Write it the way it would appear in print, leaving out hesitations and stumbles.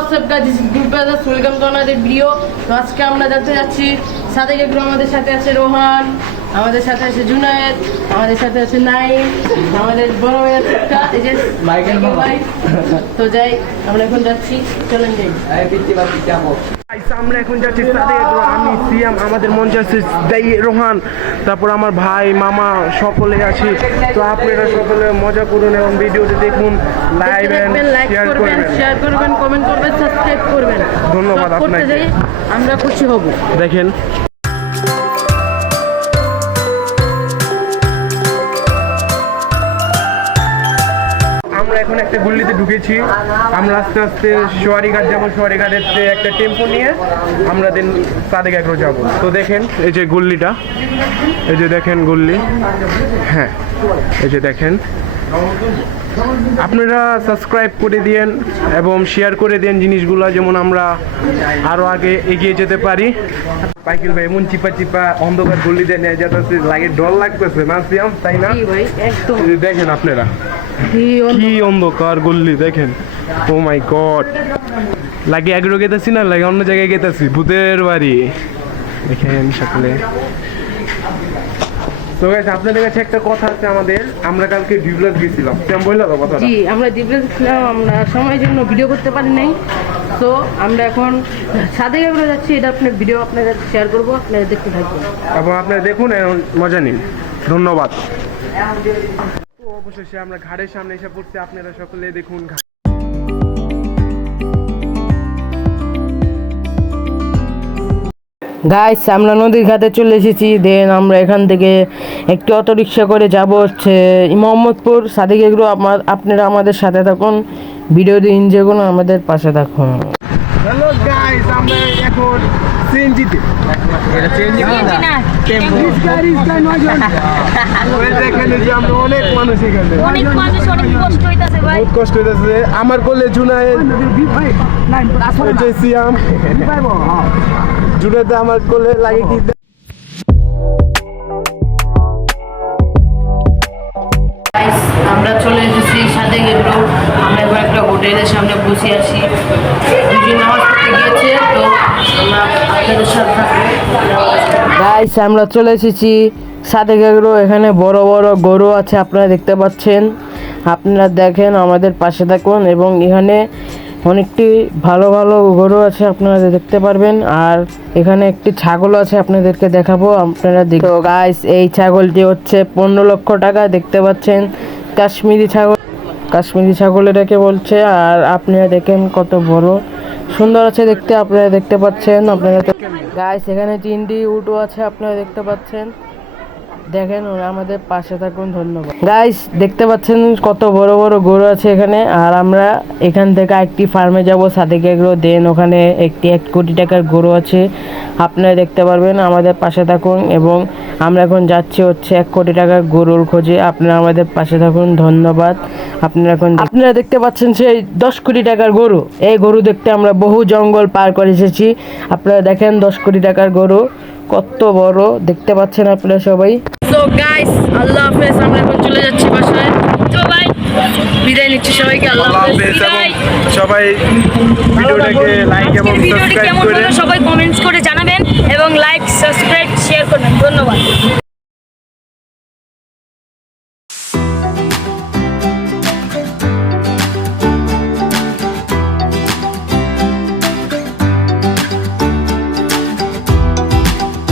WhatsApp guys, this is group brothers, welcome to another video. তো আজকে আমরা যাতে যাচ্ছি সাদেক এগ্রো। আমাদের সাথে আছে রোহান, আমাদের সাথে আছে জুনায়েদ, আমাদের সাথে আছে নাইম, আমাদের বড় ভাই আছে একটা, এই যে মাইকেল ভাই। তো যাই, আমরা এখন যাচ্ছি, চলেন যাই। আমরা এখন যাচ্ছি সাদেক এগ্রো। আমি সিয়াম, আমাদের মঞ্চে আছে রোহান, তারপর আমার ভাই মামা সকলে আছি। তো আপনারা সকলে মজা করুন এবং ভিডিওটি দেখুন, লাইক শেয়ার করবেন, কমেন্ট করবেন, সাবস্ক্রাইব করবেন। ধন্যবাদ আপনাকে। আমরা খুশি হব। দেখেন আমরা এখন একটা গুল্লিতে ঢুকেছি। আমরা আস্তে আস্তে সোয়ারিঘাট যাবো, সোয়ারিঘাটের একটা টেম্পো নিয়ে আমরা দিন সাদেক এগ্রো যাবো। তো দেখেন এই যে গুল্লিটা, এই যে দেখেন গুল্লি, হ্যাঁ এই যে দেখেন। আপনারা সাবস্ক্রাইব করে দিয়েন এবং শেয়ার করে দেন জিনিসগুলো, যেমন আমরা আরো আগে এগিয়ে যেতে পারি। পাইকেল ভাই এমন চিপা চিপা অন্ধকার গলিতে নিয়ে যেতেছে, লাগে ডর লাগতেছে না সিয়াম, তাই না? দেখেন আপনারা কি অন্ধকার গল্লি, দেখেন। ও মাই গড, লাগে এগ্রো গেতেছি না, লাগে অন্য জায়গায় গেতেছি, ভূতের বাড়ি। দেখেন সকলে। তো গাইস, আপনাদের কাছে একটা কথা আছে আমাদের। আমরা কালকে ডিপ্লাস গেছিলাম, তেমন বললা তো কথাটা? জি, আমরা ডিপ্লাস গেছিলাম, আমরা সময়ের জন্য ভিডিও করতে পারি নাই। তো আমরা এখন সাদেক এগ্রো যাচ্ছি, এটা আপনার ভিডিও আপনাদের শেয়ার করবো, আপনারা দেখতে থাকবেন এবং আপনারা দেখুন এবং মজা নিন। ধন্যবাদ। তো অবশেষে আমরা ঘাটের সামনে এসে পড়ছি, আপনারা সকলে দেখুন। গাইস, আমরা নদীর ঘাটে চলে এসেছি। দেন আমরা এখান থেকে একটি অটো রিক্সা করে যাব হচ্ছে মোহাম্মদপুর সাদেক এগ্রো। আপনারা আমাদের সাথে থাকুন, ভিডিওটি এনজয় করুন, আমাদের পাশে থাকুন। হ্যালো গাইস, আমরা এখন সিএনজিতে। এটা সিএনজি না, টেম্পো। দেখেন যে আমরা অনেক মানুষ এখানে, অনেক মানুষ, অনেক কষ্ট হইতাছে ভাই, বহুত কষ্ট হইতাছে। আমার কোলে জুনায়েদ, সিয়াম, জুনায়েদ আমার কোলে লাগে কি। আমরা চলে এসেছি সাদেক এগ্রো। আমরা এবার একটা হোটেলের সামনে বসে আছি। নামাজ পড়তে গিয়েছে, তো আমরা আপনাদের সাথে থাকবো। গাইস, আমরা চলে এসেছি সাদেক এগ্রো। এখানে বড় বড় গরু আছে, আপনারা দেখতে পাচ্ছেন। আপনারা দেখেন, আমাদের পাশে থাকুন, এবং এখানে অনেকটি ভালো ভালো গরু আছে, আপনারা দেখতে পারবেন। আর এখানে একটি ছাগল আছে, আপনাদেরকে দেখাবো, আপনারা দেখো। গাইস, এই ছাগলটি হচ্ছে 15 লক্ষ টাকা, দেখতে পাচ্ছেন। কাশ্মীরি ছাগল, কাশ্মীরি ছাগল এটাকে বলছে। আর আপনারা দেখেন কত বড় সুন্দর আছে দেখতে, আপনারা দেখতে পাচ্ছেন। আপনারা গাইস, এখানে 3টি উটও আছে, আপনারা দেখতে পাচ্ছেন। দেখেন, আমাদের পাশে থাকুন, ধন্যবাদ। গাইস, দেখতে পাচ্ছেন কত বড় বড় গরু আছে এখানে। আর আমরা এখান থেকে একটি ফার্মে যাব, সাদেক এগ্রো। দেন ওখানে একটি 1 কোটি টাকার গরু আছে, আপনারা দেখতে পারবেন। আমাদের পাশে থাকুন, এবং আমরা এখন যাচ্ছি হচ্ছে 1 কোটি টাকার গরুর খোঁজে। আপনারা আমাদের পাশে থাকুন, ধন্যবাদ। আপনারা দেখতে পাচ্ছেন সেই 10 কোটি টাকার গরু। এই গরু দেখতে আমরা বহু জঙ্গল পার করে এসেছি। আপনারা দেখেন 10 কোটি টাকার গরু কত বড়, দেখতে পাচ্ছেন আপনারা সবাই। তো গাইস, আল্লাহ হাফেজ, আমরা এখন চলে যাচ্ছি বাসায়। তো ভাই, বিদায় নিচ্ছি সবাইকে, আল্লাহ হাফেজ। সবাই ভিডিওটাকে লাইক এবং সাবস্ক্রাইব করে সবাই কমেন্টস করে জানাবেন, এবং লাইক, সাবস্ক্রাইব, শেয়ার করবেন। ধন্যবাদ।